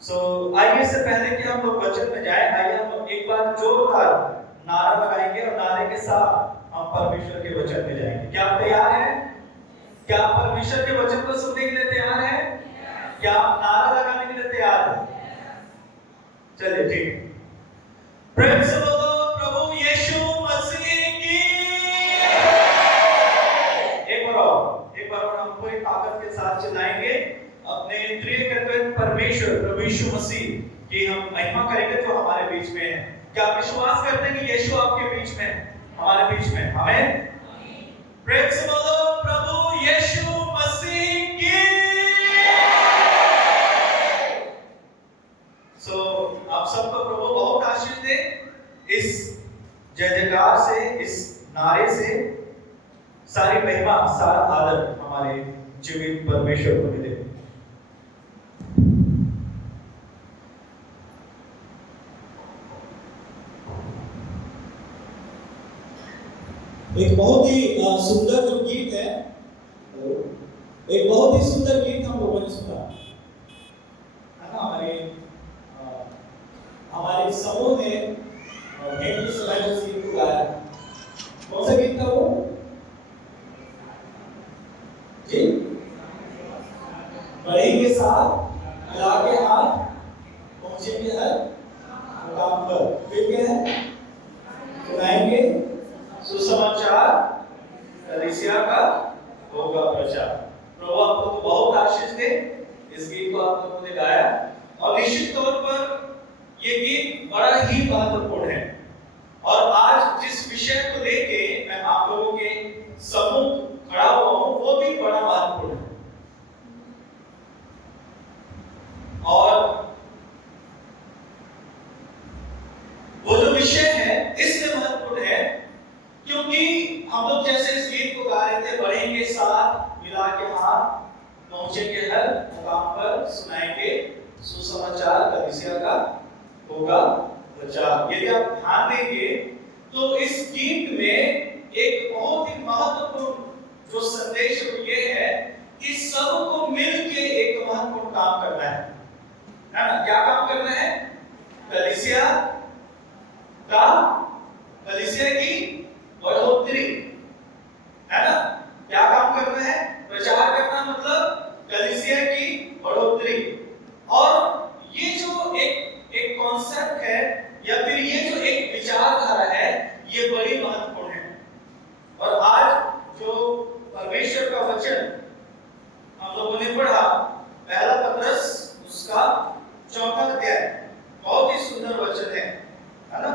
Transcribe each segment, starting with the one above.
आइए इससे पहले कि हम लोग वचन में जाएं, आइए हम लोग एक बार जोरदार नारा लगाएंगे और नारे के साथ हम परमेश्वर के वचन में जाएंगे। क्या आप तैयार हैं? क्या आप परमेश्वर के वचन को सुनने के लिए तैयार हैं? क्या आप नारा लगाने के लिए तैयार हैं? चलिए ठीक है। प्रेम से बोलो प्रभु यीशु मसीह की। एक बार और हम पूरी ताकत के साथ चिल्लाएंगे अपने त्रिएक परमेश्वर प्रभु यीशु मसीह की हम महिमा करेंगे जो हमारे बीच में है। क्या आप विश्वास करते हैं कि यीशु आपके बीच में, हमारे बीच में? आमीन। प्रेम से बोलो प्रभु यीशु मसीह की। आप सबको प्रभु बहुत आशीष दे। इस जय जयकार से, इस नारे से सारी महिमा, सारा आदर हमारे जीवित परमेश्वर को मिले। एक बहुत ही सुंदर जो गीत है, एक बहुत ही सुंदर गीत हम लोगों ने सुना है ना। हमारे समूह ने हेनरी सलाइडर गीत को गाया। कौन सा गीत था वो जी? बढ़ेंगे साथ, मिला के हाथ, पहुंचेंगे हर मुकाम पर। फिर क्या है? सुनाएंगे सुसमाचार, कलीसिया का होगा प्रचार। प्रभु आप लोगों को बहुत आशीष दे। इस गीत को आप लोगों ने गाया और निश्चित तौर पर ये गीत बड़ा ही महत्वपूर्ण है। और आज जिस विषय को लेके मैं आप लोगों के सम्मुख खड़ा हुआ हूं वो भी बड़ा महत्वपूर्ण है। और वो जो विषय है इसलिए महत्वपूर्ण है क्योंकि हम लोग जैसे इस गीत को गा रहे थे, बढ़ेंगे साथ, मिला के हाथ, पहुंचेंगे हर मुकाम पर, सुनाएंगे सुसमाचार, कलीसिया का होगा प्रचार। यदि आप ध्यान देंगे तो इस गीत में एक बहुत ही महत्वपूर्ण जो संदेश ये है कि सबको मिलके एक महत्वपूर्ण काम करना है ना? क्या काम करना है? कलीसिया की बढ़ोतरी, है ना? क्या काम करना है? प्रचार करना, मतलब कलीसिया की बढ़ोतरी। और ये जो एक कॉन्सेप्ट है या फिर ये जो एक विचारधारा है ये बड़ी महत्वपूर्ण है। और आज जो परमेश्वर का वचन हम लोगों ने पढ़ा, पहला पत्रस उसका 4वां अध्याय, बहुत ही सुंदर वचन है ना?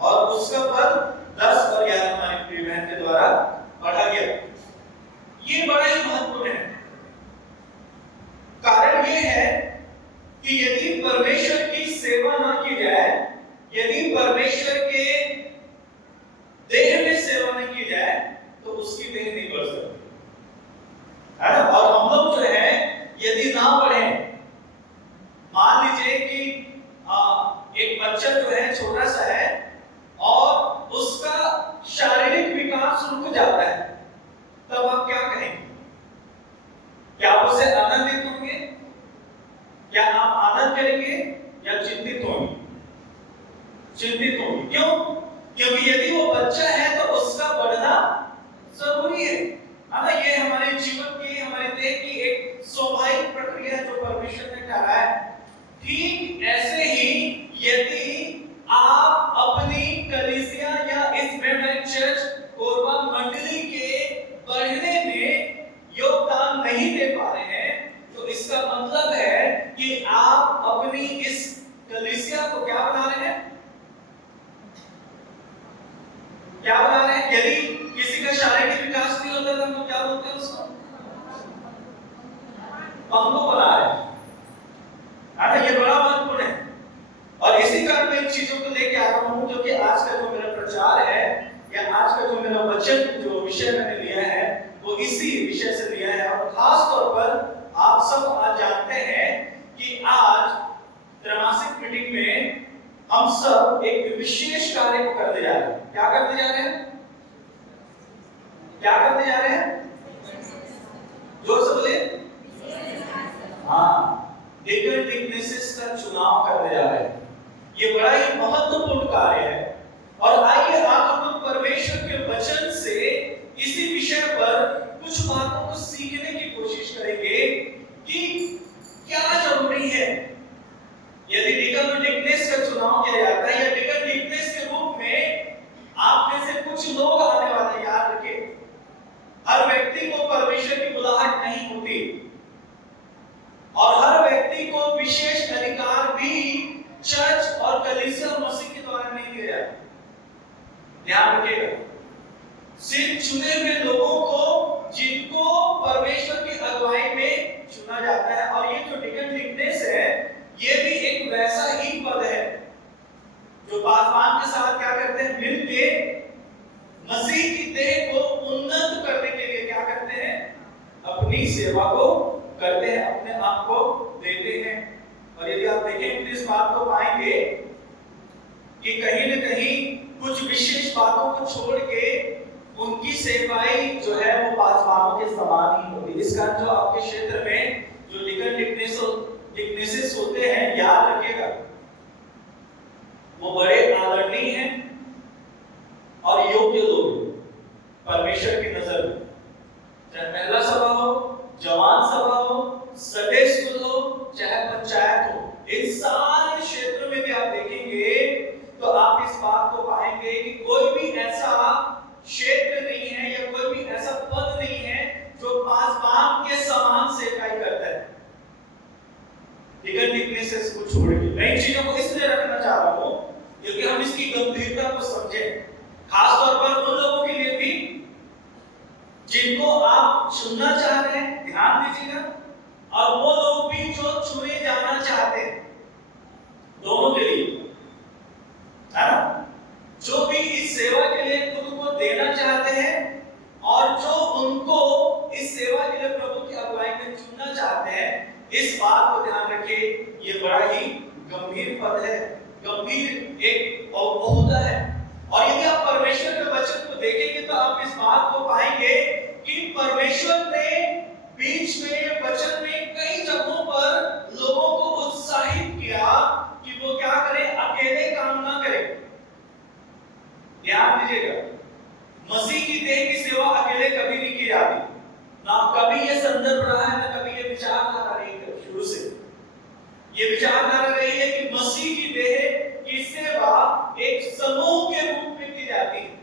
और उसका पद 10 और 11 हमारी प्रिय बहन के द्वारा पढ़ा गया। ये बड़ा ही महत्वपूर्ण है। कारण ये है कि यदि परमेश्वर की सेवा ना की जाए, यदि परमेश्वर के देह में सेवा नहीं की जाए तो उसकी देह नहीं बढ़ सकती, है ना? और हम लोग जो है यदि ना बढ़े, मान लीजिए कि एक बच्चा जो है छोटा सा है और उसका शारीरिक विकास रुक जाता है, तब आप क्या कहेंगे? क्या आप उसे आनंदित होंगे? क्या आप आनंद करेंगे या चिंतित होंगे? चिंतित होंगे। क्यों? क्योंकि यदि वो बच्चा है तो उसका बढ़ना जरूरी है ना? ये हमारे जीवन की, हमारे देह की एक स्वाभाविक प्रक्रिया है जो परमेश्वर ने कहा है। ठीक ऐसे ही यदि आप अपनी कलीसिया या इस मेमोरियल चर्च कोरबा मंडली के बढ़ने में योगदान नहीं दे पा रहे हैं तो इसका मतलब है कि आप अपनी इस कलीसिया को क्या बना रहे हैं? क्या बना रहे हैं? यदि किसी का शारीरिक विकास नहीं होता तो हम क्या बोलते हैं उसको? पंगु बना रहे हैं। ये बड़ा महत्वपूर्ण है। और इसी कारण मैं इन चीजों को लेके आ रहा हूं, जो कि आज का जो मेरा प्रचार है या आज का जो मेरा वचन, जो विषय मैंने लिया है वो इसी विषय से लिया है। और खास तौर पर आप सब आज जानते हैं कि आज त्रैमासिक मीटिंग में हम सब एक विशेष कार्य को करने जा रहे हैं। क्या करने जा रहे हैं? क्या करने जा रहे हैं? जोर से बोलिए। हाँ, डिग्नेसेस का चुनाव परमेश्वर की बुलाहट नहीं होती, और हर व्यक्ति को विशेष अधिकार भी चर्च और कलीसिया और मसीह के द्वारा नहीं दिए जाते। ध्यान रखिएगा, सिर्फ चुने हुए लोगों को, जिनको परमेश्वर की अगुवाई में चुना जाता है। और ये जो डिकन डिकनेस है, ये भी एक वैसा ही पद है जो पासवान के साथ क्या करते हैं, मिलके मसीह की देह को उन्नत करने के लिए क्या करते हैं, अपनी सेवा को करते हैं, अपने आप को देते हैं। और यदि आप देखेंगे तो इस बात को पाएंगे कि कहीं न कहीं कुछ विशेष बातों को छोड़ के उनकी सेवाई जो है वो पासवानों के समान ही होती है। इस कारण जो आपके क्षेत्र में जो डिकन डिकनेसेस होते हैं, याद रखिएगा, वो बड़े आदरणीय हैं और योग्य लोग परमेश्वर की नजर में। चाहे महिला सभा हो, जवान सभा हो, संडे स्कूल हो, चाहे पंचायत हो, इन सारे क्षेत्रों में भी आप देखेंगे तो आप इस बात को पाएंगे कि कोई भी ऐसा क्षेत्र नहीं है या कोई भी ऐसा पद नहीं है जो पासवान के समान सेवाई करता है। डिकन डिकनेसेस को छोड़ के मैं इन चीजों को इसलिए रखना चाह रहा हूं क्योंकि हम इसकी गंभीरता को समझें, खास तौर पर उन लोगों के लिए भी जिनको आप चुनना चाह रहे हैं, ध्यान दीजिएगा, और वो लोग भी जो चुने जाना चाहते हैं, दोनों के लिए, है ना? जो भी इस सेवा के लिए खुद को देना चाहते हैं और जो उनको इस सेवा के लिए प्रभु की अगुवाई में चुनना चाहते हैं, इस बात को ध्यान रखिए, ये बड़ा ही गंभीर पद है, गंभीर एक ओहदा है। और यदि आप परमेश्वर के वचन को देखेंगे तो आप इस बात को पाएंगे कि परमेश्वर ने बीच में वचन में कई जगहों पर लोगों को उत्साहित किया कि वो क्या करें, अकेले काम ना करें। ध्यान दीजिएगा, मसीह की देह की सेवा अकेले कभी नहीं की जाती, ना कभी ये संदर्भ रहा है, ना कभी ये विचारधारा रही है। शुरू से ये विचारधारा रही है कि मसीह की देह की सेवा एक समूह के रूप में की जाती है।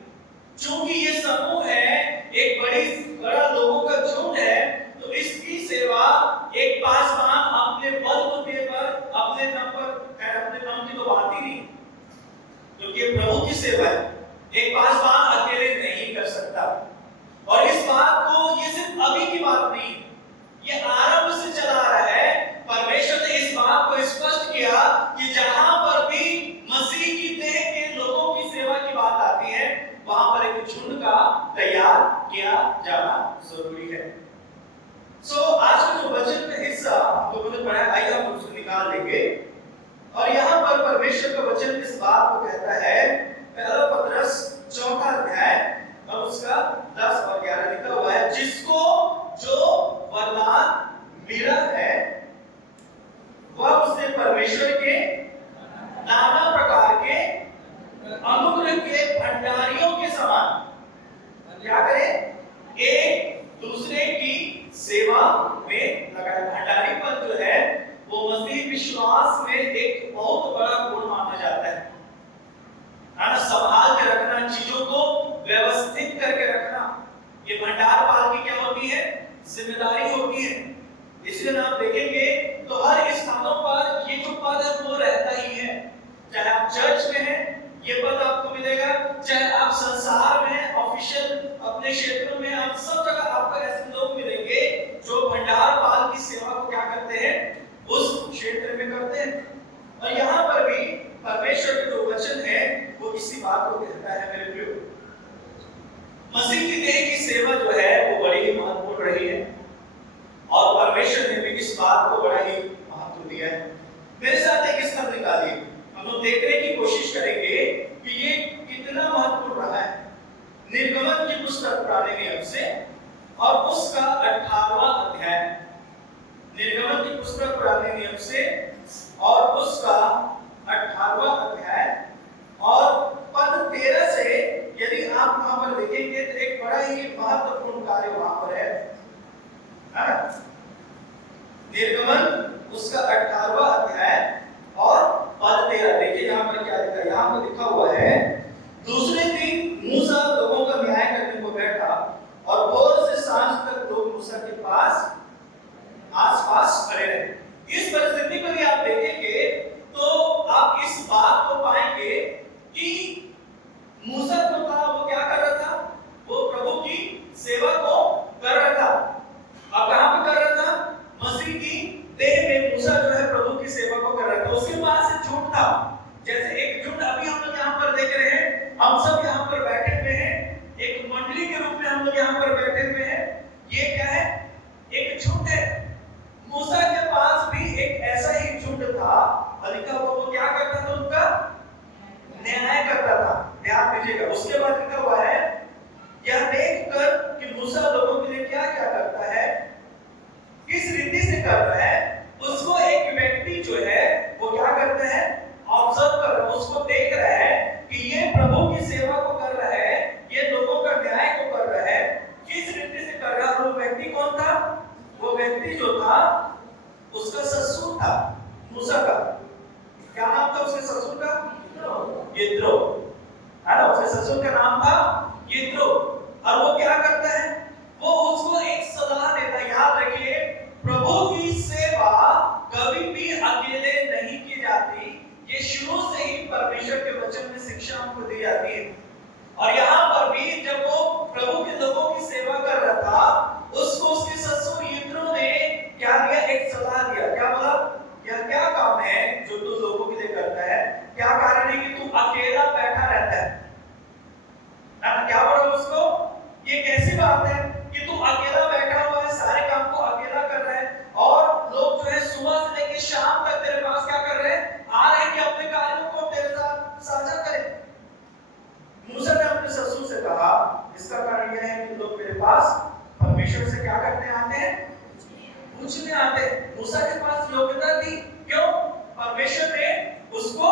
चूंकि ये समूह है, एक बड़ा लोगों का झुंड है, तो इसकी सेवा एक पासवान अपने बलबूते पर, अपने दम पर, अपने दम की तो बात ही नहीं, क्योंकि ये प्रभु की सेवा है, एक पासवान अकेले नहीं कर सकता। और इस बात को, ये सिर्फ अभी की बात नहीं, ये आरंभ से चला आ रहा है। परमेश्वर ने इस बात को स्पष्ट किया कि जहां पर भी मसीह की देह के लोगों की सेवा की बात आती है, वहां पर एक झुंड का तैयार किया जाना जरूरी है। आज का जो वचन का हिस्सा हम लोगों ने पढ़ा, आइए हम उसको निकाल लेंगे। और यहाँ पर परमेश्वर का वचन इस बात को कहता है, पहला पतरस 4 अध्याय और उसका 10 और 11 लिखा हुआ है, जिसको जो वरदान मिला है वह उसने परमेश्वर के नाना प्रकार के अनुग्रह के भंडारियों के समान क्या करें, एक दूसरे की सेवा में लगाए। भंडारी पद जो है वो मसीह विश्वास में एक बहुत बड़ा गुण माना जाता है ना, संभाल के रखना, चीजों को व्यवस्थित करके रखना, ये भंडार पाल की क्या होती है, जिम्मेदारी होती है। इसलिए आप देखेंगे तो हर स्थानों पर ये जो पद है वो रहता ही है। चाहे आप चर्च में हैं, ये पद आपको मिलेगा, चाहे आप संसार में हैं, ऑफिशियल अपने क्षेत्रों में, आप सब जगह आपको ऐसे लोग मिलेंगे जो भंडार पाल की सेवा को क्या करते हैं, उस क्षेत्र में करते हैं। और यहाँ पर भी परमेश्वर के जो वचन है वो इसी बात को कहता है। मेरे प्रियो, मसीह की देह की सेवा जो है वो बड़ी ही महत्वपूर्ण रही है और परमेश्वर ने भी इस बात को बड़ा ही महत्व दिया है। मेरे साथ एक स्तंभ निकालिए, हम लोग देखने की कोशिश करेंगे कि ये कितना महत्वपूर्ण रहा है। निर्गमन की पुस्तक पुराने नियम से और उसका 18वां अध्याय, निर्गमन की पुस्तक पुराने नियम से और उसका 18वां अध्याय और पद 13 से यदि आप वहां पर देखेंगे तो एक बड़ा ही महत्वपूर्ण कार्य वहां पर है। निर्गमन उसका 18वां अध्याय और पद 13, देखिए यहाँ पर क्या लिखा है। यहाँ पर लिखा हुआ है, दूसरे दिन मूसा लोगों का न्याय करने को बैठा और भोर से सांझ तक लोग व्यक्ति जो था उसका ससुर था मूसा का, क्या नाम था उसके ससुर का? यित्रो, है ना? उसके ससुर का नाम था यित्रो। और वो क्या करता है? वो उसको एक सलाह देता है। याद रखिए, प्रभु की सेवा कभी भी अकेले नहीं की जाती, ये शुरू से ही परमेश्वर के वचन में शिक्षा हमको दी जाती है। और यहाँ पर भी जब वो प्रभु के लोगों की सेवा कर रहा था, उसको उसके ससुर यित्रो ने क्या दिया? एक सलाह दिया। क्या बोला? यह क्या काम है जो तू लोगों के लिए करता है? क्या कारण है कि तू अकेला बैठा रहता है? क्या बोला उसको? ये कैसी बात है कि तू अकेला बैठा हुआ है, सारे काम को अकेला कर रहा है, और लोग जो है सुबह से लेकर शाम तक तेरे पास क्या कर रहे हैं? आ रहे हैं कि अपने कार्यों को तेरे साथ साझा करें। मूसा ने अपने ससुर से कहा, इसका कारण यह है कि लोग मेरे पास परमेश्वर से क्या करने आते हैं? पूछने आते हैं। मूसा के पास योग्यता थी, क्यों? परमेश्वर ने उसको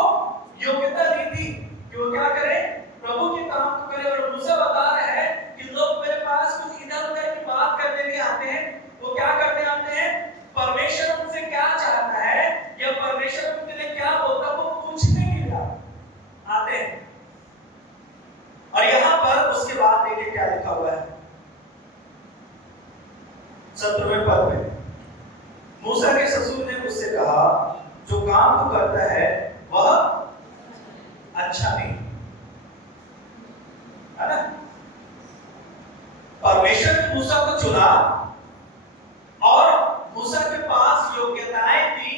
योग्यता दी थी कि वो क्या करे? प्रभु के काम को करे। और मूसा बता रहा है कि लोग मेरे पास कुछ इधर-उधर की बात करने नहीं आते हैं, वो क्या करने आते हैं? परमेश्वर उनसे क्या चाहता है या परमेश्वर उनके लिए क्या बोलता है, वो पूछने के लिए आते हैं। और यहां पर उसके बाद देखिए क्या लिखा हुआ है 17वें पद में। मूसा के ससुर ने उससे कहा, जो काम तू करता है वह अच्छा नहीं, है ना? परमेश्वर ने मूसा को चुना और मूसा के पास योग्यताएं थी,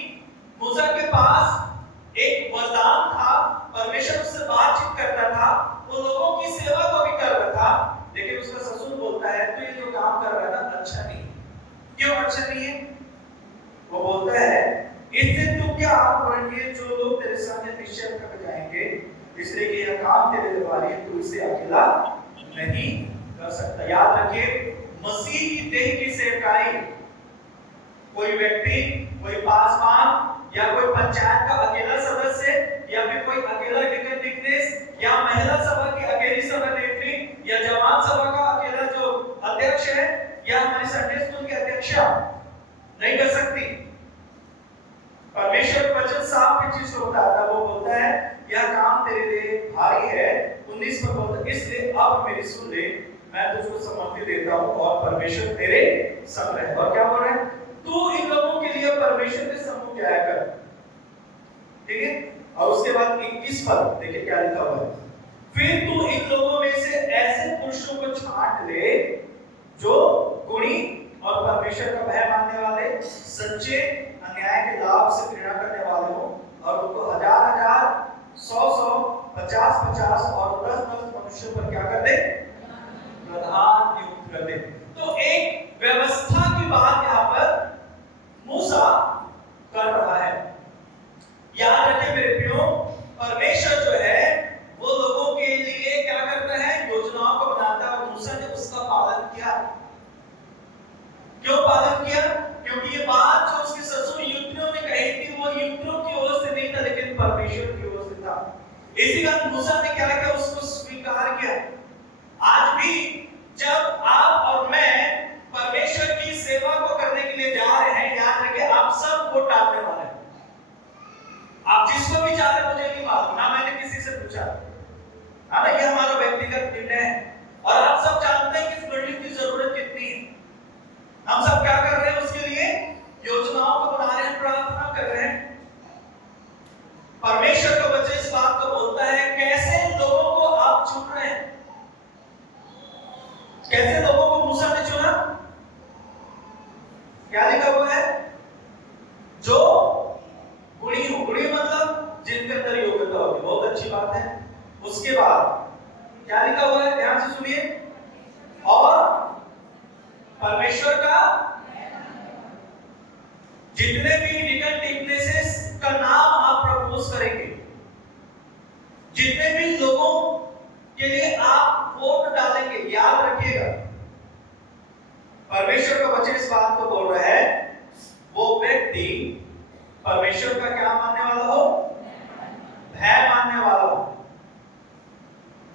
मूसा के पास एक वरदान था, परमेश्वर उससे बातचीत करता था, वो लोगों की सेवा को भी कर रहा था। लेकिन उसका ससुर बोलता है, तो ये जो काम कर रहा है ना, अच्छा नहीं। क्यों अच्छा नहीं है? वो बोलता है, इससे तू क्या बढ़िए जो लोग तेरे सामने निश्चय कर जाएंगे, इसलिए कि यह काम तेरे द्वारा है, तू इसे अकेला नहीं कर सकता। याद रखिए, मसीह की देह की सेवकाई कोई व्यक्ति, कोई पासवान या कोई पंचायत का अकेला सदस्य या फिर कोई अकेला डिकन डिकनेस या महिला सभा की अकेली सभानेत्री या जवान सभा का अकेला जो अध्यक्ष है या हमारी संडे स्कूल की अध्यक्षा नहीं कर सकती। परमेश्वर का वचन साफ एक चीज को बताता है, वो बोलता है यह काम तेरे लिए भारी है। 19 पर बोलता है, इसलिए अब मेरी सुन ले, मैं तुझको सम्मति देता हूँ और परमेश्वर तेरे संग रहे। और क्या बोल रहा है? तू इन लोगों के लिए परमेश्वर के सम्मुख जाया कर, ठीक है? और उसके बाद 21 पद देखिए क्या लिखा हुआ है, फिर तू इन लोगों में से ऐसे पुरुषों को छांट ले जो गुणी और परमेश्वर का भय मानने वाले, सच्चे, अन्याय के लाभ से घृणा करने वाले हो, और उनको 1000-1000, 100-100, 50-50 और 10-10 मनुष्यों पर क्या कर दे? प्रधान नियुक्त कर दे। तो एक व्यवस्था की बात यहाँ पर मूसा कर रहा है। याद रखिए मेरे प्रियो, परमेश्वर जो है वो लोगों के लिए क्या करता है? योजनाओं को बनाता है, और मूसा ने उसका पालन किया। क्यों पालन किया? क्योंकि ये बात जो उसके ससुर यित्रो ने कही थी, वो यित्रो की ओर से नहीं था, लेकिन परमेश्वर की ओर से था। इसी कारण मूसा ने क्या किया? उसको स्वीकार किया। आज भी जब आप और मैं परमेश्वर की सेवा को करने के लिए जा रहे हैं, याद रखिए आप सब वोट डालने वाले हैं। आप जिसको भी चाहते मुझे नहीं मालूम, ना मैंने किसी से पूछा, है ना? ये हमारा व्यक्तिगत निर्णय है। और आप सब जानते हैं कि इस बिल्डिंग की जरूरत कितनी है। हम सब क्या कर रहे हैं? उसके लिए योजनाओं को बना रहे हैं, प्रार्थना कर रहे हैं। परमेश्वर का वचन इस बात को बोलता है, कैसे लोगों को आप चुन रहे हैं? कैसे लोगों को मूसा ने चुना? क्या लिखा हुआ है? जो गुणी हो। गुणी मतलब जिनके अंदर योग्यता होगी। बहुत अच्छी बात है। उसके बाद क्या लिखा हुआ है? ध्यान से सुनिए, और परमेश्वर का, जितने भी डिकन डिकनेसेस का नाम आप प्रपोज करेंगे, जितने भी लोगों के लिए आप वोट डालेंगे, याद रखिएगा परमेश्वर का वचन इस बात को बोल रहा है, वो व्यक्ति परमेश्वर का क्या मानने वाला हो? भय मानने वाला हो।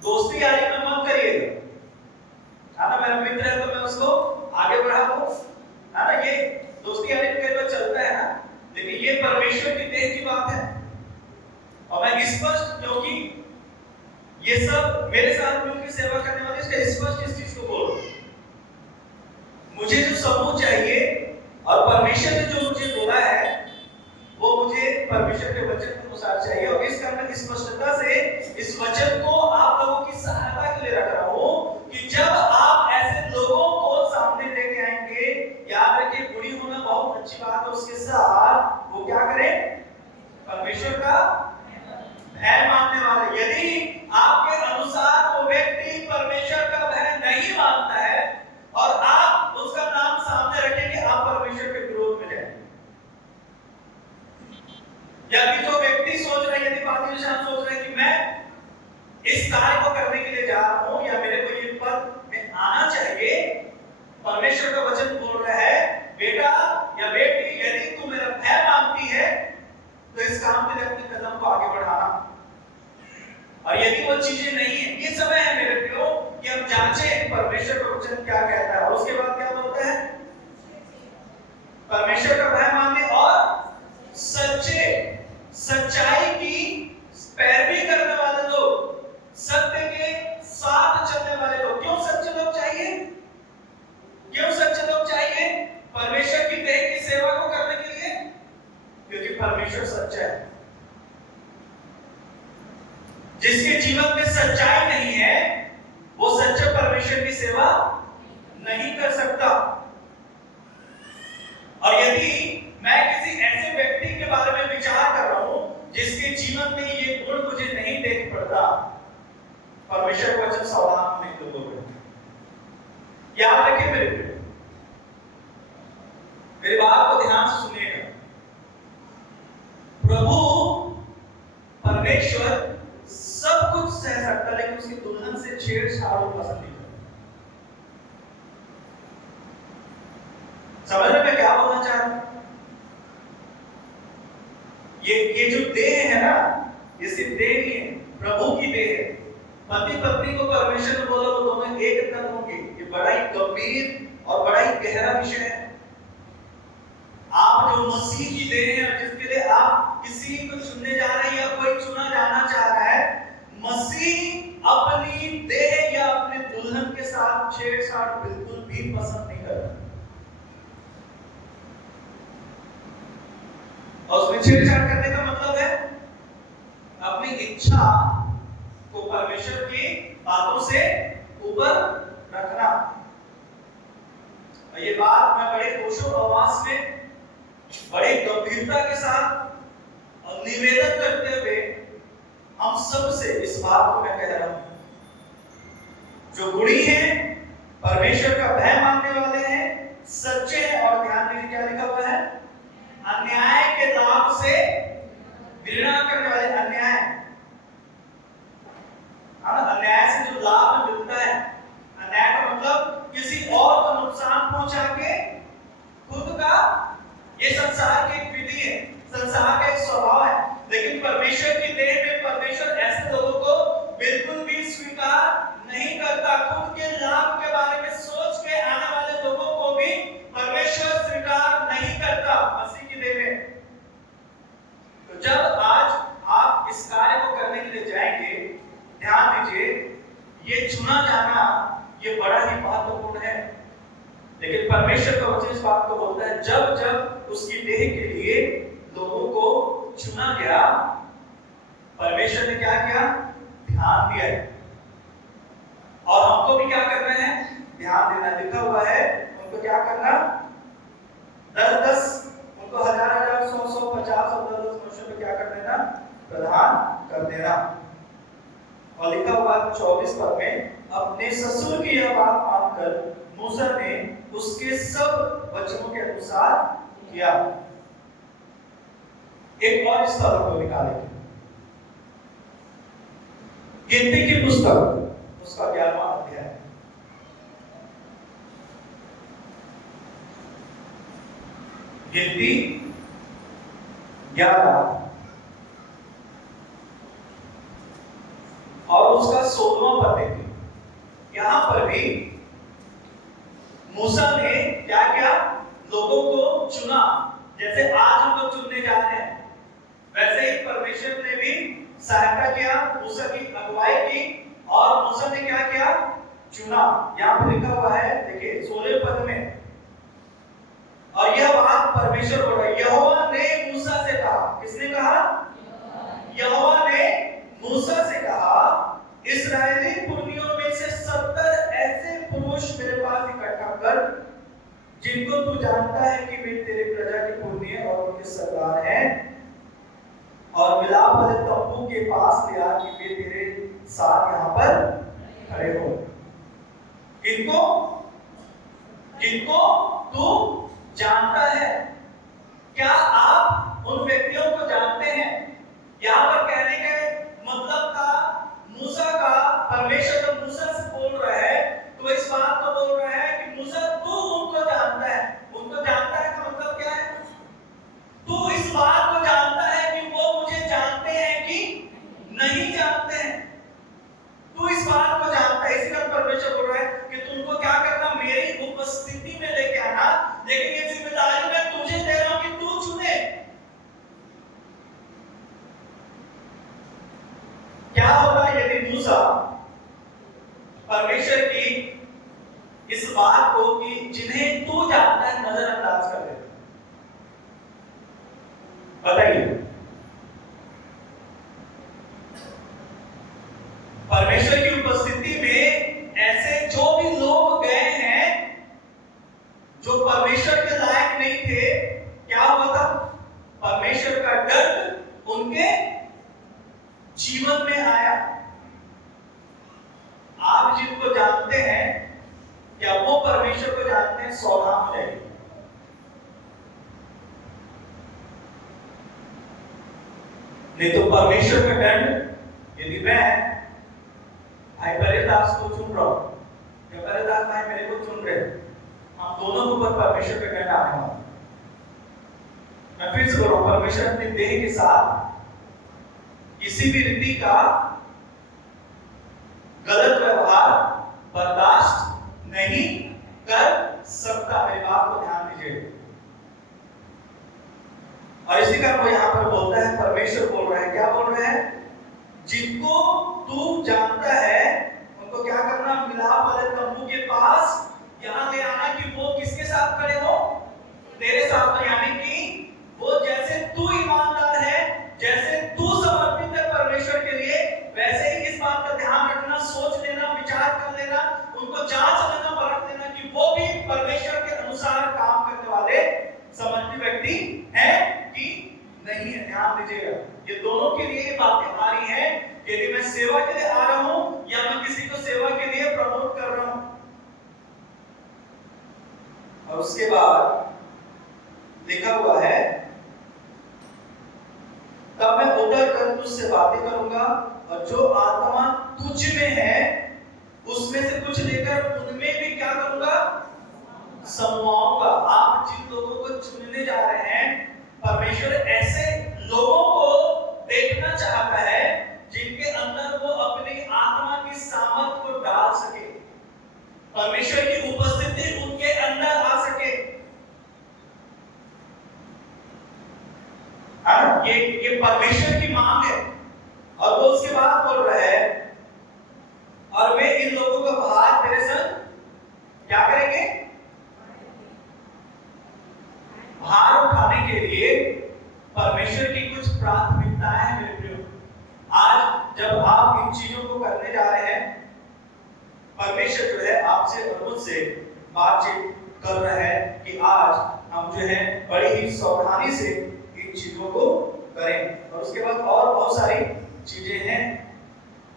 दोस्ती यारी में मत करिएगा, है ना? मेरा मित्र है तो मैं उसको आगे बढ़ा दूं, है ना? ये दोस्ती यानी कई बार चलता है ना, लेकिन ये परमेश्वर की देह की बात है। और मैं स्पष्ट, क्योंकि ये सब मेरे साथ मिलकर सेवा करने वाले, इसका स्पष्ट इस चीज को बोल, मुझे जो समूह चाहिए और परमेश्वर ने जो मुझे बोला है वो मुझे परमेश्वर के वचन के अनुसार चाहिए। और इस कारण मैं स्पष्टता से इस वचन को आप लोगों की सहायता के लिए रख रहा हूं कि जब आप ऐसे लोगों को सामने लेके आएंगे, याद रखिए बुरी होना बहुत अच्छी बात है, उसके साथ वो क्या करें, परमेश्वर का भय मानने वाले। यदि आपके अनुसार वो व्यक्ति परमेश्वर का भय नहीं मानता है और आप उसका नाम सामने रखेंगे, आप परमेश्वर के विरोध में जाएंगे। यदि जो व्यक्ति सोच रहा है, यदि पादी निशान सोच रहा है कि मैं इस कार्य को करने के लिए जा रहा हूं या मेरे को ये पद में आना चाहिए, परमेश्वर का वचन बोल रहा है बेटा या बेटी, यदि तू मेरा भय मानती है तो इस काम के लिए अपने कदम को आगे बढ़ाना। और यदि वो चीजें नहीं है, ये समय है मेरे प्रियो कि हम जांचें परमेश्वर का वचन क्या कहता है। और उसके बाद क्या बोलता है, परमेश्वर का भय मानने और सच्चे, सच्चाई की पैरवी करने वाले लोग, सत्य के साथ चलने वाले लोग। क्यों सच्चे लोग चाहिए? क्यों सच्चे लोग चाहिए? परमेश्वर की देह की सेवा को करने के लिए, क्योंकि परमेश्वर सच्चा है। जिसके जीवन में सच्चाई नहीं है वो सच्चे परमेश्वर की सेवा नहीं कर सकता। और यदि मैं किसी ऐसे व्यक्ति के बारे में विचार कर रहा हूं जिसके जीवन में ये गुण मुझे नहीं देख पड़ता, परमेश्वर का वचन सावधान होने लोगों को याद रखिए। मेरी बात को ध्यान से सुनिएगा। प्रभु परमेश्वर सब कुछ सह सकता, लेकिन उसकी दुल्हन से छेड़छाड़ पसंद नहीं करता। समझ रहे मैं क्या बोलना चाह रहा हूं? ये जो देह है ना, ये सिर्फ देह नहीं है, प्रभु की देह है। पति पत्नी को परमेश्वर ने बोला वो दोनों एक तन होंगे। ये बड़ा ही गंभीर और बड़ा ही गहरा विषय है। आप जो मसीह की देह है, जिसके लिए आप किसी को चुनने जा रहे हैं या कोई चुना जाना चाह रहा है, मसीह अपनी देह या अपने दुल्हन के साथ छेड़छाड़ बिल्कुल भी पसंद नहीं करता। और उसमें छेड़छाड़ करने का मतलब है अपनी इच्छा को परमेश्वर की बातों से ऊपर रखना। और ये बात मैं बड़े होशो हवास में, बड़े गंभीरता के साथ और निवेदन करते हुए हम सब से इस बात को मैं कह रहा हूं, जो गुणी हैं, परमेश्वर का भय मानने वाले हैं, सच्चे हैं, और ध्यान दीजिए क्या लिखा हुआ है, अन्याय के लाभ से घृणा करने वाले। अन्याय से जो लाभ मिलता है, अन्याय का मतलब किसी और को नुकसान पहुंचा के खुद का, ये संसार की एक विधि है, संसार का एक स्वभाव है। लेकिन परमेश्वर की देह में परमेश्वर ऐसे लोगों को बिल्कुल भी स्वीकार नहीं करता। खुद के लाभ के बारे में सोच के आने वाले लोगों को भी परमेश्वर स्वीकार नहीं करता मसीह की देह में। तो जब आज आप इस कार्य को करने के लिए जाएंगे, ध्यान दीजिए, ये चुना जाना ये बड़ा ही महत्वपूर्ण है। लेकिन परमेश्वर का वचन इस बात को बोलता है, जब जब उसकी देह के लिए लोगों को चुना गया, परमेश्वर ने क्या किया, ध्यान दिया है। और हमको भी क्या करना है, ध्यान देना। लिखा हुआ है उनको क्या करना, 10-10, उनको 1000-1000, 100-100, 50 और 10-10 मनुष्यों को क्या कर देना, प्रदान कर देना। और लिखा हुआ 24 पद में, अपने ससुर की यह बात मानकर मूसा ने उसके सब वचनों के अनुसार किया। एक और स्थल को निकालेंगे, गिनती की पुस्तक, उसका 11वां अध्याय। गिनती 11 और उसका 16वां पद देखिए। यहां पर भी मूसा ने क्या किया, लोगों को चुना, जैसे आज हम लोग चुनने जा रहे हैं, वैसे ही परमेश्वर ने भी सहायता किया, मूसा की अगुवाई की और मूसा ने क्या किया? चुना। यहाँ पर लिखा हुआ है, देखिए 16 पद में, और यह बात परमेश्वर बोल रहा है, यहोवा ने मूसा से कहा। किसने कहा? यहोवा ने मूसा से कहा, इस्राएली पुरनियों में से 70 ऐसे पुरुष मेरे पास इकट्ठा कर, जिनको तू जानता है कि वे तेरे प्रजा के पुरनिय और उनके सरदार हैं, और मिलाप वाले तंबू के पास ले आ कि वे तेरे साथ यहाँ पर खड़े हो। किनको? किनको तू जानता है। क्या आप उन व्यक्तियों को जानते हैं? यहाँ पर कहने का मतलब था, मूसा का परमेश्वर जब मूसा से बोल रहा है तो इस बात को बोल रहा है कि मूसा तू उनको जानता है। उनको जानता है का मतलब क्या है? तू इस बात को जानता है कि वो मुझे जानते हैं कि नहीं जानते हैं। तू इस बात को जानता है, इसी कारण परमेश्वर बोल रहा है कि तुमको क्या करना? मेरी उपस्थिति में लेके आना, लेकिन ये जिम्मेदारी मैं तुझे दे रहा हूं कि तू चुने। क्या होगा यदि मूसा परमेश्वर की इस बात को कि जिन्हें तू जानता है नजरअंदाज कर दे? बताइए। परमेश्वर की उपस्थिति में ऐसे जो भी लोग गए हैं जो परमेश्वर के लायक नहीं थे, क्या हुआ था? परमेश्वर का डर उनके जीवन में आया। आप जिनको जानते हैं, क्या वो परमेश्वर को जानते हैं? सावधान हो जाइए। नहीं तो परमेश्वर का दंड, यदि मैं भाई परेदास को चुन रहा हूं या परेदास भाई मेरे को चुन रहे, हम दोनों के ऊपर परमेश्वर का दंड आने वाला। मैं फिर से बोल रहा हूं, परमेश्वर अपने देह के साथ किसी भी रीति का गलत व्यवहार बर्दाश्त नहीं कर सकता। मेरी बात को ध्यान दीजिए। और इसी कारण वो यहां पर बोलता है, परमेश्वर बोल रहा है, क्या बोल रहा है? जिनको तू जानता है उनको क्या करना? मिलाप वाले तंबू के पास यहां ले आना कि वो किसके साथ खड़े हो? तेरे साथ। यानी कि वो जैसे तू ईमानदार है, जैसे तू समर्पित है परमेश्वर के लिए, वैसे ही इस बात का ध्यान रखना, सोच लेना, विचार कर लेना, उनको जांच लेना, परख लेना कि वो भी परमेश्वर के अनुसार काम करने वाले समर्पित व्यक्ति हैं कि नहीं है। ध्यान दीजिएगा, ये दोनों के लिए बातें आ रही हैं। यदि मैं सेवा के लिए आ रहा हूं या मैं किसी को सेवा के लिए प्रमोट कर रहा हूं। और उसके बाद लिखा हुआ है, तब मैं उतर कर तुझसे बातें करूंगा और जो आत्मा तुझ में है उसमें से कुछ लेकर उनमें भी क्या करूंगा? समवाऊंगा। आप जिन लोगों को चुनने जा रहे हैं, परमेश्वर ऐसे लोगों को देखना चाहता है जिनके अंदर वो अपनी आत्मा की सामर्थ को डाल सके, परमेश्वर की उपस्थिति उनके अंदर आ सके। ये परमेश्वर की मांग है। और वो उसके बाद बोल रहा है, और वे इन लोगों का भार तेरे संग क्या करेंगे? भार उठाने के लिए परमेश्वर की कुछ प्राथमिकताएं हैं मेरे प्रियो। आज जब आप इन चीजों को करने जा रहे हैं, परमेश्वर जो है आपसे और मुझसे बातचीत कर रहा है कि आज हम जो है बड़ी ही सावधानी से इन चीजों को करें। और उसके बाद और बहुत सारी चीजें हैं।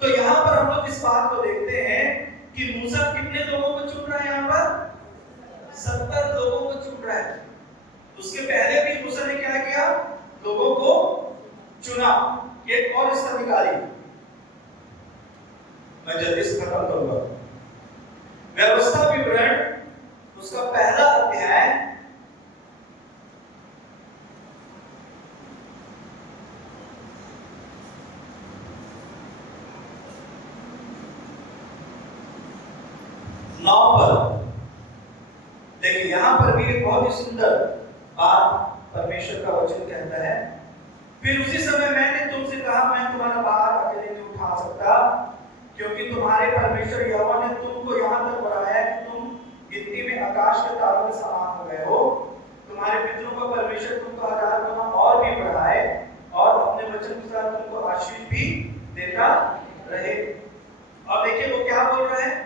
तो यहाँ पर हम लोग इस बात को देखते हैं कि मूसा कितने लोगों को चुन रहा है? यहाँ पर 70 लोगों को चुन रहा है। उसके पहले भी मूसा ने क्या किया? लोगों को चुना। एक और इसका निकाली, मैं जल्दी से खत्म करूंगा। व्यवस्था विवरण उसका पहला अध्याय 9 पर देखिए, यहां पर भी एक बहुत ही सुंदर बात परमेश्वर का वचन कहता है, फिर उसी समय मैंने तुमसे कहा, मैं तुम्हारा भार अकेले नहीं उठा सकता, क्योंकि तुम्हारे परमेश्वर यहोवा ने तुमको यहाँ तक बढ़ाया है कि तुम गिनती में आकाश के तारों के समान हो गए हो। तुम्हारे पितरों का परमेश्वर तुमको 1000 गुना और भी बढ़ाए और अपने वचन के साथ तुमको आशीष भी देता रहे। और देखिए वो क्या बोल रहा है,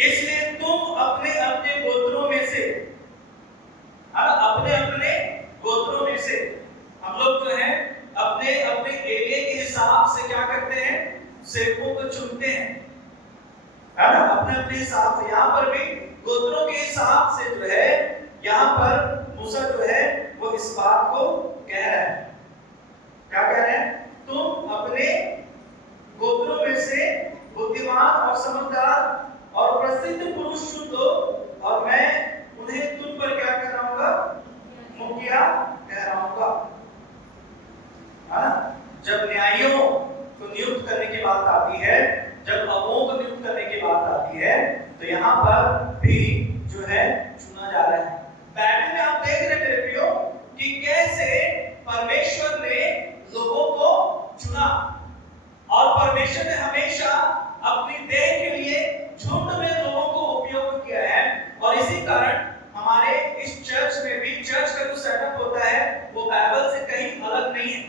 इसलिए तुम अपने अपने गोत्रों में से, अपने अपने गोत्रों में से, हम लोग जो है अपने अपने एरिया के हिसाब से क्या करते हैं, सेवकों को चुनते हैं, है ना, अपने अपने हिसाब से। यहाँ पर भी गोत्रों के हिसाब से जो है, यहाँ पर मूसा जो है वो इस बात को कह रहा है, क्या कह रहे हैं, तुम अपने गोत्रों में से बुद्धिमान और समझदार और प्रसिद्ध पुरुष चुन लो और मैं उन्हें तुम पर क्या कहराऊंगा, मुखिया कहराऊंगा। जब न्यायियों को नियुक्त करने की बात आती है, जब अगुओं को नियुक्त करने की बात आती है, तो यहाँ पर भी जो है चुना जा रहा है। बाइबल में आप देख रहे थे प्रियो कि कैसे परमेश्वर ने लोगों को चुना, और परमेश्वर ने हमेशा अपनी देह के लिए झुंड में लोगों को उपयोग किया है। और इसी कारण हमारे इस चर्च में भी, चर्च का जो सेटअप होता है वो बाइबल से कहीं अलग नहीं है।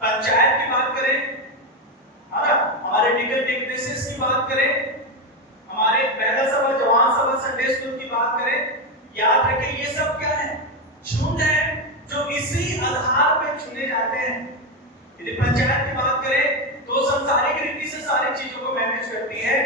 पंचायत की बात करें, है ना, हमारे डिकन डिक्नेसिस की बात करें, हमारे पहला सभा, जवान सभा, संडे स्कूल की बात करें, याद रखें ये सब क्या है, झुंड है जो इसी आधार पे चुने जाते हैं। यदि पंचायत की बात करें तो संसारिक रीति से सारी चीजों को मैनेज करती है,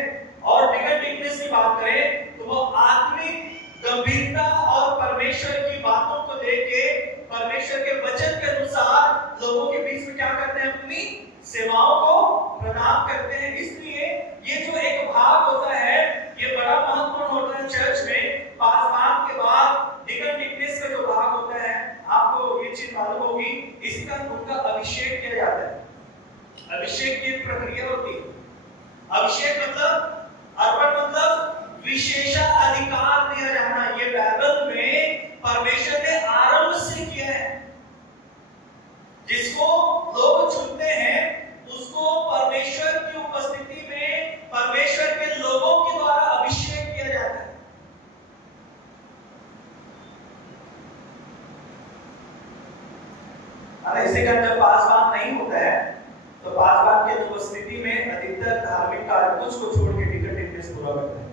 और डिकन डिक्नेस की बात करें तो वो आत्मिक गंभीरता और परमेश्वर की बातों को देख के, परमेश्वर के वचन के अनुसार लोगों के बीच में क्या करते हैं, अपनी सेवाओं को प्रदान करते हैं। इसलिए ये जो एक भाग होता है ये बड़ा महत्वपूर्ण होता है चर्च में। पासवान के बाद डिकन डिक्नेस का जो भाग होता है, आपको ये चीज मालूम होगी, इसी का उनका अभिषेक किया जाता है। अभिषेक की प्रक्रिया होती है। अभिषेक मतलब, अर्पण मतलब विशेषाधिकार दिया जाना। ये बाइबल में परमेश्वर ने आरंभ से किया है। जिसको लोग चुनते हैं उसको परमेश्वर की उपस्थिति में परमेश्वर के लोगों के द्वारा अभिषेक किया जाता है। इसी कारण जब पासवान नहीं होता है तो पासवान की उपस्थिति में अधिकतर धार्मिक कार्य कुछ को छोड़ के डिकन डिक्नेस पूरा करते हैं।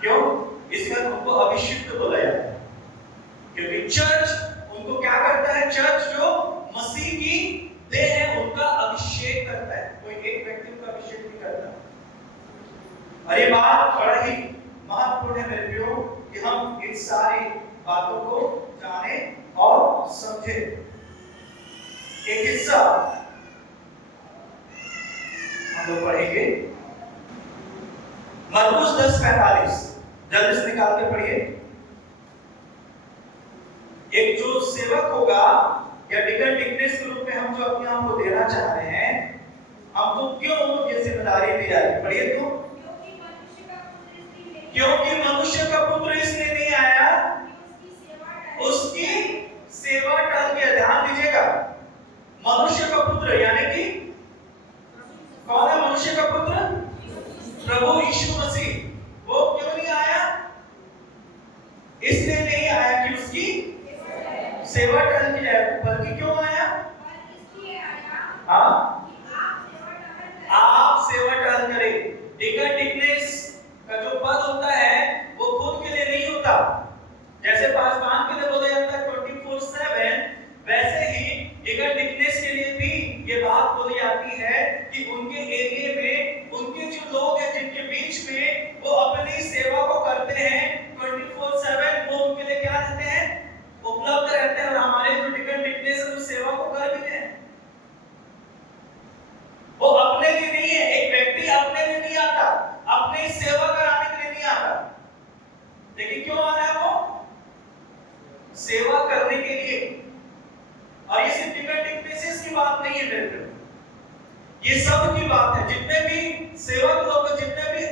क्यों? इस कारण उनको अभिषिक्त बोला जाता है, क्योंकि चर्च उनको क्या करता है, चर्च जो मसीह की देह है उनका अभिषेक करता है, कोई एक व्यक्ति उनका अभिषेक नहीं करता। और ये बात बड़ा ही महत्वपूर्ण है मेरे प्रियो कि हम इन सारी बातों को जाने और समझे। एक हिस्सा हम लोग पढ़ेंगे, मरकुस 10:45, जल्दी से निकाल के पढ़िए। एक जो सेवक होगा या डिकन डिक्नेस के रूप में हम जो अपने आप को देना चाह रहे हैं, हमको क्यों ये जिम्मेदारी दी जाएगी, पढ़िए तो। क्योंकि मनुष्य का पुत्र इसलिए नहीं आया उसकी सेवा टल गया। ध्यान दीजिएगा, मनुष्य का पुत्र यानी कि कौन है मनुष्य का पुत्र? प्रभु यीशु मसीह। वो क्यों नहीं आया? इसलिए नहीं आया कि उसकी सेवा टल की जाए, बल्कि क्यों आया? आप सेवा टहल करें। डिकन डिक्नेस का जो पद होता है वो खुद के लिए नहीं होता। जैसे पासवान के लिए बोला जाता है 24/7, वैसे ही डिकन डिक्नेस के लिए भी ये बात बोली जाती है कि उनके एरिया में उनके जो लोग हैं जिनके बीच में वो अपनी सेवा को करते हैं 24/7, वो उनके लिए क्या रहते हैं, उपलब्ध रहते हैं। और हमारे जो डिकन डिक्नेस उस सेवा को कर भी हैं, वो अपने लिए नहीं है। एक व्यक्ति अपने लिए नहीं आता, अपनी सेवा कराने के लिए नहीं आता, लेकिन क्यों आ रहा है? वो सेवा करने के लिए। और ये सिर्फ डिकन डिक्नेस की बात नहीं है मेरे फ्रेंड, ये सब की बात है। जितने भी सेवक लोग, जितने भी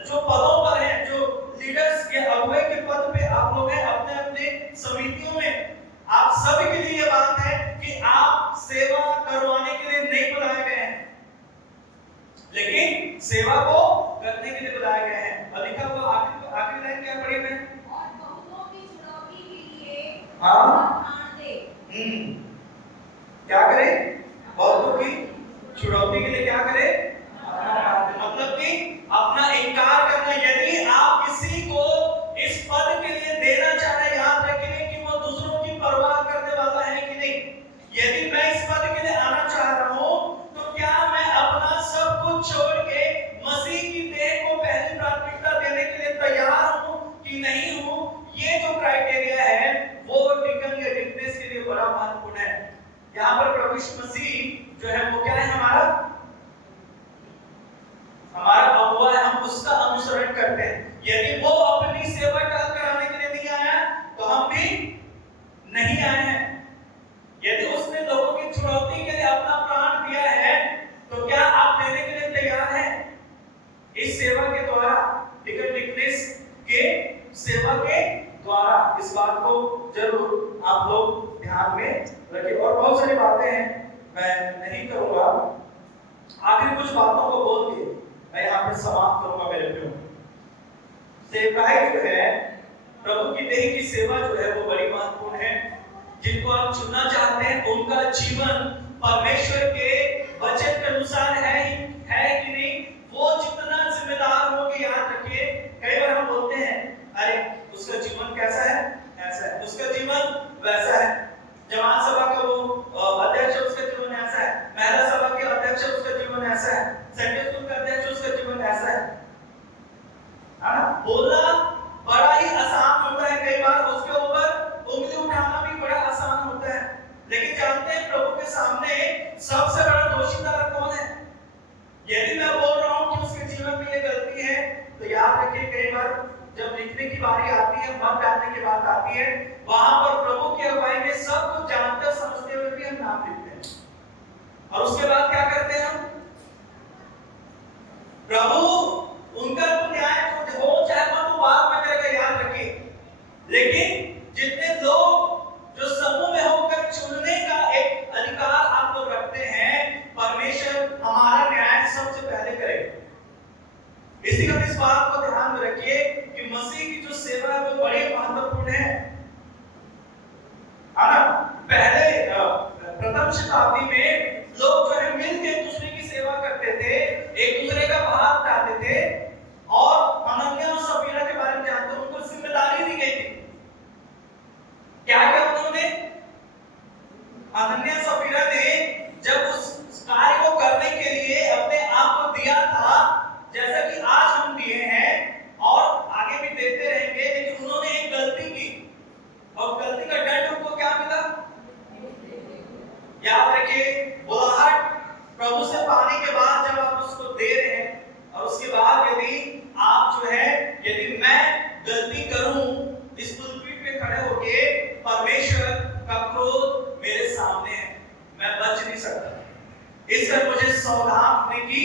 जो पदों पर हैं, जो लीडर्स या अगुवाई के पद पे आप लोग हैं, अपने अपने समितियों में आप सभी के लिए ये बात है कि आप सेवा करवाने के लिए नहीं बुलाए गए हैं, लेकिन सेवा को करने के लिए बुलाए गए हैं। और लिखा हुआ आखिरी लाइन क्या पढ़ी मैं? और बहुतों की छुड़ौती के लिए हाँ प्राण दे। क्या करे? बहुतों की छुड़ौती के लिए क्या करे? मतलब कि अपना इनकार करना। यदि आप किसी को इस पद के लिए देना चाह रहे हैं, याद रखिए कि वो दूसरों की परवाह करने वाला है कि नहीं। यदि मैं इस पद के लिए आना चाह रहा हूं तो क्या मैं अपना सब कुछ छोड़ के मसीह की देह को पहली प्राथमिकता देने के लिए तैयार हूं कि नहीं हूं? ये जो क्राइटेरिया है वो डिकन या डिकनेस के लिए बड़ा महत्वपूर्ण है। यहाँ पर प्रभु यीशु मसीह जो है वो क्या है? हमारा अगुवा है, हम उसका अनुसरण करते हैं। यदि वो अपनी सेवा टहल कराने के लिए नहीं आया तो हम भी नहीं आए हैं। यदि उसने लोगों की छुड़ौती के लिए अपना प्राण दिया है तो क्या आप देने के लिए तैयार हैं? इस सेवा के द्वारा, डिकन डिकनेस के सेवा के द्वारा, इस बात को जरूर आप लोग ध्यान में रखिए। और बहुत सारी बातें हैं, मैं नहीं करूंगा। आखिर कुछ बातों को बोल के मैं यहाँ पे समाप्त करूंगा मेरे प्रियो। सेवकाई जो है, प्रभु की देह की सेवा जो है वो बड़ी महत्वपूर्ण है। जिनको आप चुनना चाहते हैं उनका जीवन परमेश्वर के वचन के अनुसार है कि नहीं, वो जितना जिम्मेदार होंगे। याद रखिए, कई बार हम बोलते हैं अरे उसका जीवन कैसा है, ऐसा है, उसका जीवन वैसा है, जमात सभा का वो अध्यक्ष उसका जीवन ऐसा है, महिला सभा के अध्यक्ष उसका जीवन ऐसा है, संडे स्कूल का अध्यक्ष उसका जीवन ऐसा है ना। बोलना बड़ा ही आसान होता है, कई बार उसके ऊपर उंगली उठाना भी बड़ा आसान होता है, लेकिन जानते हैं प्रभु के सामने सबसे बड़ा दोषीदार कौन है? यदि मैं बोल रहा हूं कि उसके जीवन में ये गलती है तो याद रखिए, कई बार जब लिखने की बारी आती है, मत डालने की बात आती है, वहां पर प्रभु की अगुवाई में सब कुछ जानते समझते हुए भी हम नाम लिखते हैं। और उसके बाद क्या करते हैं हम? प्रभु उनका तो न्याय हो चाहे मत, वो बाद में करेगा, याद रखिए। लेकिन जितने लोग जो समूह में होकर चुनने का एक अधिकार आप लोग रखते हैं, परमेश्वर हमारा न्याय सबसे पहले करेगा। इसीलिए इस बात को ध्यान में रखिए कि मसीह की जो सेवा है वो बड़ी महत्वपूर्ण है ना। पहले प्रथम शताब्दी में लोग जो है मिलकर एक दूसरे की सेवा करते थे, एक दूसरे का भार उठाते थे। और हनन्याह और सफीरा के बारे में जानते हैं, उनको जिम्मेदारी दी गई थी। क्या किया उन्होंने? हनन्याह सफीरा ने जब उस कार्य को करने के लिए अपने आप को दिया था, जैसा कि आज हम दिए हैं और आगे भी देते रहेंगे, लेकिन उन्होंने एक गलती की और गलती का दंड उनको क्या मिला? याद रखिए, बुलाहट प्रभु से पाने के बाद जब आप उसको दे रहे हैं और उसके बाद यदि आप जो है, यदि मैं गलती करूं इस पुलपीठ पे खड़े होके, परमेश्वर का क्रोध मेरे सामने है, मैं बच नहीं सकता। इसलिए मुझे सावधान होने की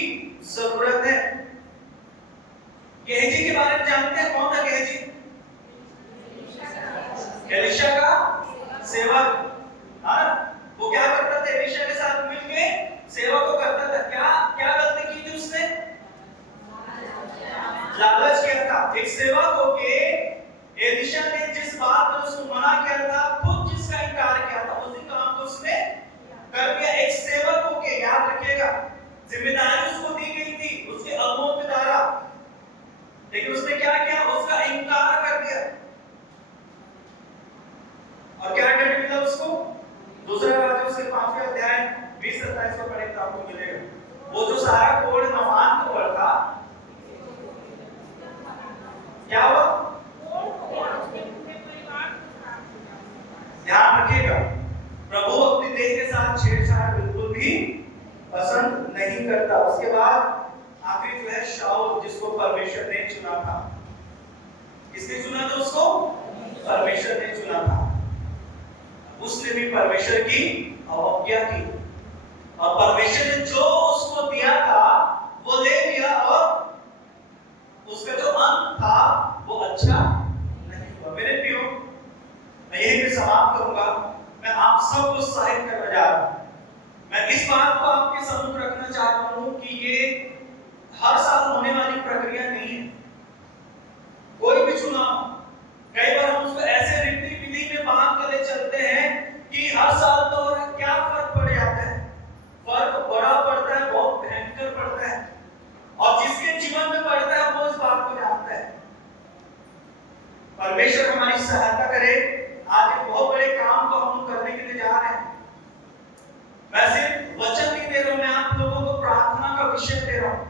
जरूरत है। गेहजी के बारे में जानते हैं? कौन था गेहजी? एलीशा का सेवक। वो क्या करता था? एलीशा के साथ मिलकर सेवा को करता था। क्या गलती की थी उसने? लालच किया था। एक सेवक होके एलीशा ने जिस बात पर उसको मना किया था, खुद जिसका इनकार किया था, उसी काम को उसने कर दिया। एक सेवक होके, याद रखिएगा, जिम्मेदारी उसको दी गई थी उसके अगुओं के द्वारा, लेकिन उसने क्या किया? उसका इनकार कर दिया। और क्या दंड मिला उसको? दूसरा राज्य उसके 5वें अध्याय 20-27 को पढ़े तो आपको मिलेगा। वो जो सारा कोड नमान को पढ़ा, क्या हुआ? ध्यान रखिएगा, प्रभु अपनी देह के साथ छेड़छाड़ बिल्कुल भी पसंद नहीं करता। उसके बाद आखिरी जो है शाऊल, जिसको परमेश्वर ने चुना था। किसने चुना था उसको? परमेश्वर ने चुना था। उसने भी परमेश्वर की अवज्ञा की और परमेश्वर ने जो उसको दिया था वो ले लिया और उसका जो अंत था वो अच्छा मैं यही पे समाप्त करूंगा। मैं आप सबको उत्साहित करना चाह रहा हूं। मैं इस बात को आपके सम्मुख रखना चाहता हूं कि ये हर साल होने वाली प्रक्रिया नहीं है। कोई भी चुनाव, कई बार हम उसको ऐसे रीति विधि में बांध कर ले चलते हैं कि हर साल तो क्या फर्क पड़ जाता है। फर्क बड़ा पड़ता है, बहुत भयंकर पड़ता है, और जिसके जीवन में पड़ता है वो इस बात को जानता है। परमेश्वर हमारी सहायता करे। आज एक बहुत बड़े काम को हम करने के लिए जा रहे हैं। मैं सिर्फ वचन नहीं दे रहा हूं, मैं आप लोगों को प्रार्थना का विषय दे रहा हूं।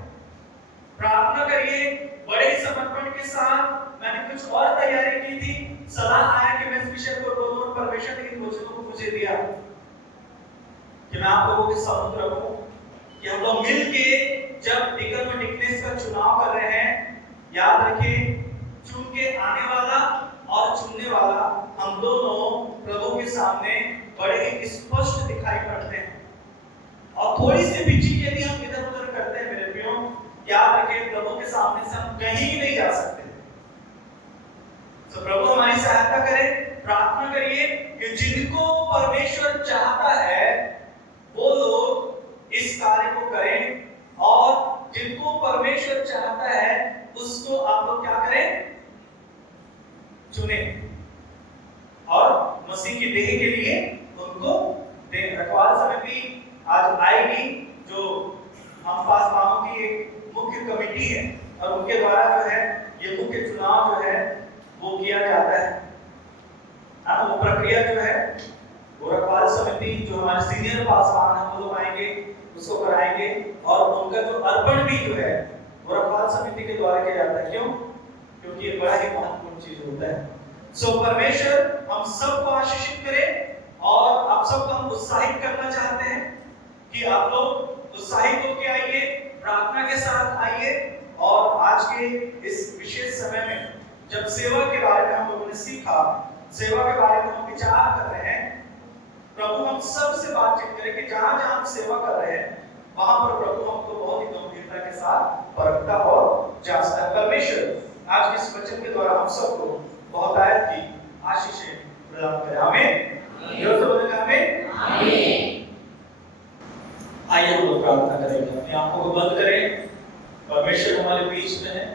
प्रार्थना करिए बड़े समर्पण के साथ। मैंने कुछ और तैयारी की थी, सलाह आया कि मैं इस विषय को बोलूं, और परमेश्वर ने इन वचनों को मुझे दिया कि मैं आप लोगों के सामने रखूं कि हम लोग मिलके जब डिकन में डिकनेस का चुनाव कर रहे हैं, याद रखिए चुन के आने वाला और चुनने वाला हम दोनों प्रभु के सामने बड़े ही स्पष्ट दिखाई पड़ते हैं। और थोड़ी सी भी चीज यदि हम इधर उधर करते हैं मेरे प्रियो, याद रखिए प्रभु के सामने से हम कहीं नहीं जा सकते। तो प्रभु हमारी सहायता करे। प्रार्थना करिए कि जिनको परमेश्वर चाहता है वो लोग इस कार्य को करें, और जिनको परमेश्वर चाहता है उसको आप लोग क्या करें, चुने, और मसीह की देह के लिए उनको दें। रखवाल समिति आज आएगी, जो हम पास मानों की एक मुख्य कमेटी है, और उनके द्वारा जो है ये मुख्य चुनाव जो है वो किया जाता है। वो प्रक्रिया जो है वो रखवाल समिति, जो हमारे सीनियर पासवान हम लोग आएंगे उसको कराएंगे, और उनका जो अर्पण भी जो है वो रखवाल समिति के द्वारा किया जाता है। क्यों? क्योंकि ये बड़ा ही महत्वपूर्ण चीज होता है। परमेश्वर हम सबको आशीषित करे, और आप सबको हम उत्साहित करना चाहते हैं कि आप लोग उत्साहित होकर आइए, प्रार्थना के साथ आइए। और आज के इस विशेष समय में जब सेवा के बारे में हम लोगों ने सीखा, सेवा के बारे में हम विचार कर रहे हैं, प्रभु हम सब से बातचीत करें कि जहां जहां हम सेवा कर रहे हैं वहां पर प्रभु हमको बहुत ही गंभीरता के साथ परखता और जांचता है। परमेश्वर आज के इस वचन के द्वारा हम सबको बहुत आयत की आशीषें प्रदान करे। आमीन। जोर से बोलेंगे आमीन। आमीन। आइए हम लोग प्रार्थना करेंगे, अपनी आंखों को बंद करें। परमेश्वर हमारे बीच में है,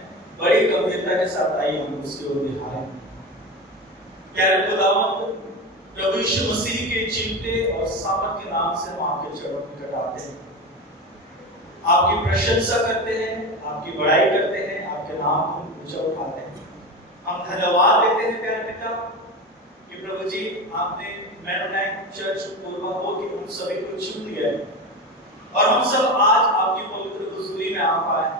बड़ी गंभीरता के साथ आइए हम उसकी ओर दिखाएं। प्यारे खुदावंद प्रभु यीशु मसीह के जीवते और सामर्थ के नाम से हम आपके चरणों में निकट आते हैं, आपकी प्रशंसा करते हैं, आपकी बड़ाई करते हैं, आपके नाम को हम ऊंचा उठाते हैं। हम धन्यवाद देते हैं प्यारे पिता कि प्रभु जी आपने मैनोनाइट चर्च पूर्वा हो कि उन सभी को चुन लिया है, और हम सब आज आपकी पवित्र हुजूरी में आ पाए।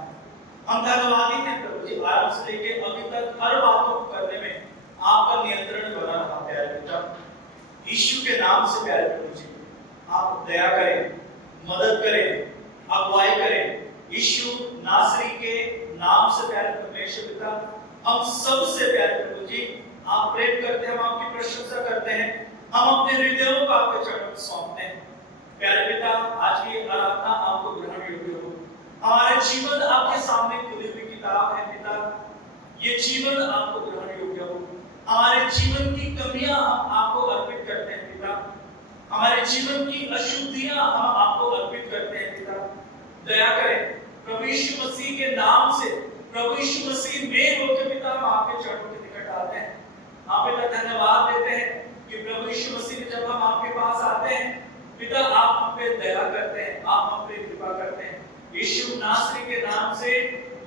हम धन्यवादी हैं प्रभु जी, आरंभ से लेकर अभी तक हर बातों को करने में आपका नियंत्रण बना रहा। प्यारे पिता यीशु के नाम से प्यारे प्रभु जी आप दया करें, मदद करें, अगुवाई करें। यीशु नासरी के नाम से प्यारे परमेश्वर पिता हम सब से प्यारे प्रभु जी आप प्रेम करते हैं, हम आपकी प्रशंसा करते हैं, हम अपने हृदयों को आपके चरणों में सौंपते हैं। प्यारे पिता आज की आराधना आपको ग्रहण योग्य हो। हमारे जीवन आपके सामने खुली हुई किताब है पिता, ये जीवन आपको ग्रहण योग्य हो। हमारे जीवन की कमियां हम आपको अर्पित करते हैं पिता, हमारे जीवन की अशुद्धियां हम आपको अर्पित करते हैं पिता। दया करें प्रभु यीशु मसीह के नाम से, प्रभु यीशु मसीह में होकर पिता हम आपके चरणों के निकट आते हैं। आप पिता धन्यवाद देते हैं कि प्रभु यीशु मसीह जब हम आपके पास आते हैं पिता आप हम पे दया करते हैं, आप हम पे कृपा करते हैं। यीशु नासरी के नाम से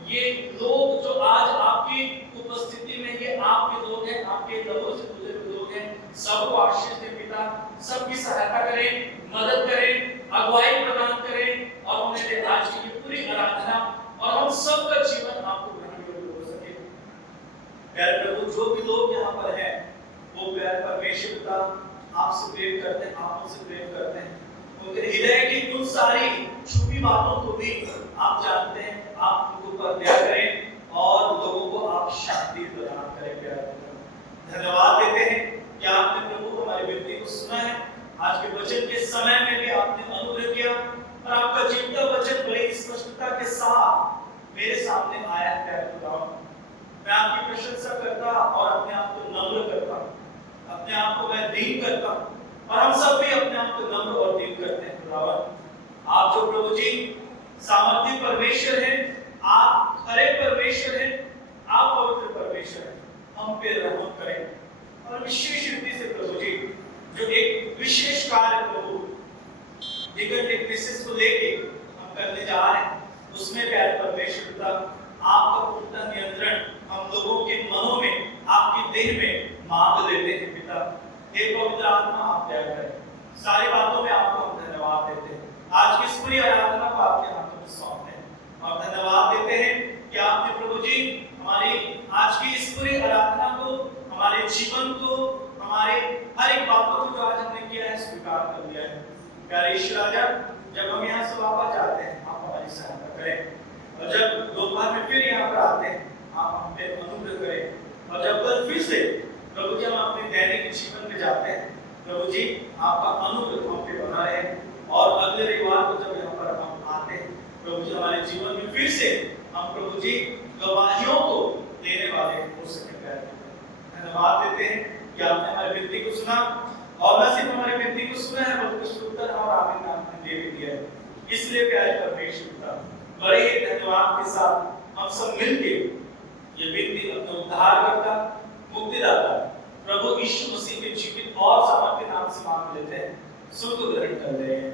ये लोग जो आज आपकी उपस्थिति में, ये आपके लोग हैं, आपके लहू से गुजरे हुए लोग हैं, सबको आशीष दें पिता, सबकी सहायता करें, मदद करें, अगुवाई प्रदान करें, और उन्हें आज की पूरी आराधना और हम सबका जीवन आपको ग्रहण योग्य हो सके। प्यारे प्रभु जो भी लोग यहाँ पर हैं वो प्यारे परमेश्वर पिता आपसे प्रेम करते हैं, आप उनसे प्रेम करते हैं, उनके हृदय की उन सारी छुपी बातों को भी आप जानते हैं। आप उनको पर दया करें और लोगों को आप शांति प्रदान करें। प्यारे धन्यवाद देते हैं कि आपने प्रभु हमारी विनती को सुना है। आज के वचन के समय में भी आपने अनुग्रह किया और आपका जीवता वचन बड़ी स्पष्टता के साथ मेरे सामने आया है। प्यारे खुदा मैं आपकी प्रशंसा करता और अपने आप को नम्र करता, अपने अपने आप को मैं दीन करता हूँ, और हम सब भी अपने आप को नम्र और दीन करते हैं। खुदावन, आप जो प्रभु जी सामर्थी परमेश्वर हैं, आप खरे परमेश्वर हैं, आप पवित्र परमेश्वर हैं, हम पे रहम करें। और विशेष रीति से प्रभु जी जो एक विशेष कार्य प्रभु दिगंत एक विशेष को लेके हम करने जा रहे हैं, उसमें प्यारे परमेश्वर पिता आपका पूर्ण नियंत्रण हम लोगों के मनों में, आपकी देह में मांग लेते हैं पिता। हे पवित्र आत्मा, आप दया करें, सारी बातों में आपको हम धन्यवाद देते हैं। आज की इस पूरी आराधना को आपके हाथों में सौंपते हैं और धन्यवाद देते हैं कि आपने प्रभु जी हमारी आज की इस पूरी आराधना को, हमारे जीवन को, हमारे हर एक बातों को जो आज हमने किया है स्वीकार कर लिया है। प्यारे ईश्वर राजा, जब हम यहाँ से वापस जाते हैं आप हमारी सहायता करें, और जब दोपहर में फिर यहाँ पर आते हैं आप हम पे अनुग्रह करें, और जब कल फिर से प्रभु जी हम अपने दैनिक जीवन में जाते हैं, प्रभु जी आपका अनुग्रह हम पे बना रहे, और अगले रविवार को जब यहाँ पर हम आते हैं प्रभु जी हमारे जीवन में फिर से हम प्रभु जी गवाहियों को देने वाले हो सके। धन्यवाद देते हैं कि आपने हमारी विनती को सुना, और न सिर्फ हमारी विनती को सुना है बल्कि उसका उत्तर और आमीन आपने दे भी दिया है। इसलिए प्यारे परमेश्वर पिता, बड़े ही धन्यवाद के साथ हम सब मिलके ये विनती अपने उद्धारकर्ता, मुक्तिदाता प्रभु यीशु मसीह के जीवित और सामर्थ्य नाम से मांग लेते हैं। सुख ग्रहण कर रहे हैं।